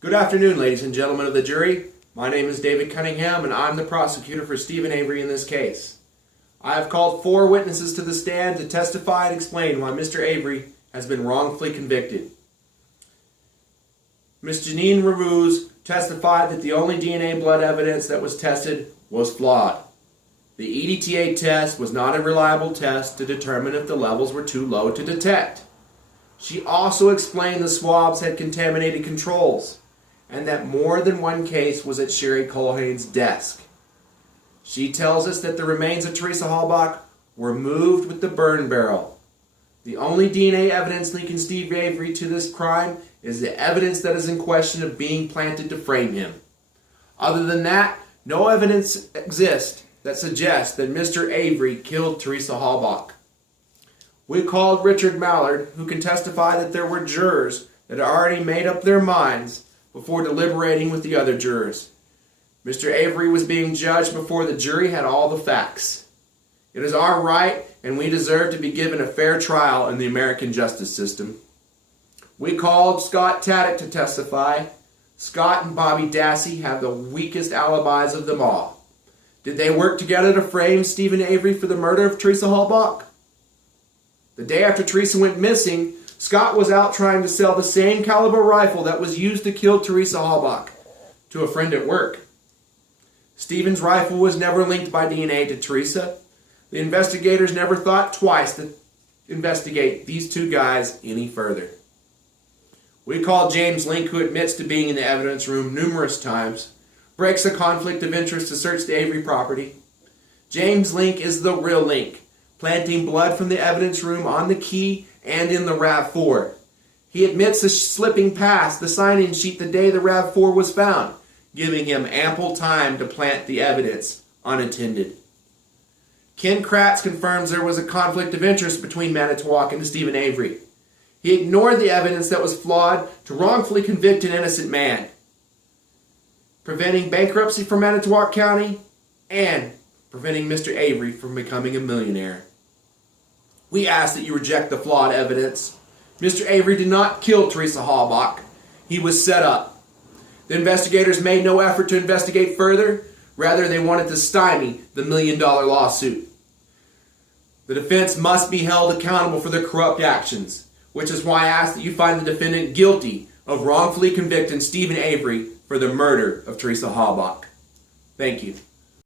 Good afternoon, ladies and gentlemen of the jury. My name is David Cunningham, and I'm the prosecutor for Stephen Avery in this case. I have called 4 witnesses to the stand to testify and explain why Mr. Avery has been wrongfully convicted. Ms. Janine Ravuz testified that the only DNA blood evidence that was tested was flawed. The EDTA test was not a reliable test to determine if the levels were too low to detect. She also explained the swabs had contaminated controls, and that more than one case was at Sherry Colhane's desk. She tells us that the remains of Teresa Halbach were moved with the burn barrel. The only DNA evidence linking Steve Avery to this crime is the evidence that is in question of being planted to frame him. Other than that, no evidence exists that suggests that Mr. Avery killed Teresa Halbach. We called Richard Mallard, who can testify that there were jurors that had already made up their minds before deliberating with the other jurors. Mr. Avery was being judged before the jury had all the facts. It is our right, and we deserve to be given a fair trial in the American justice system. We called Scott Taddock to testify. Scott and Bobby Dassey have the weakest alibis of them all. Did they work together to frame Stephen Avery for the murder of Teresa Halbach? The day after Teresa went missing, Scott was out trying to sell the same caliber rifle that was used to kill Teresa Halbach to a friend at work. Stephen's rifle was never linked by DNA to Teresa. The investigators never thought twice to investigate these two guys any further. We called James Link, who admits to being in the evidence room numerous times, breaks a conflict of interest to search the Avery property. James Link is the real Link, planting blood from the evidence room on the key and in the RAV4. He admits to slipping past the sign-in sheet the day the RAV4 was found, giving him ample time to plant the evidence unattended. Ken Kratz confirms there was a conflict of interest between Manitowoc and Stephen Avery. He ignored the evidence that was flawed to wrongfully convict an innocent man, preventing bankruptcy for Manitowoc County and preventing Mr. Avery from becoming a millionaire. We ask that you reject the flawed evidence. Mr. Avery did not kill Teresa Halbach. He was set up. The investigators made no effort to investigate further. Rather, they wanted to stymie the $1 million lawsuit. The defense must be held accountable for their corrupt actions, which is why I ask that you find the defendant guilty of wrongfully convicting Stephen Avery for the murder of Teresa Halbach. Thank you.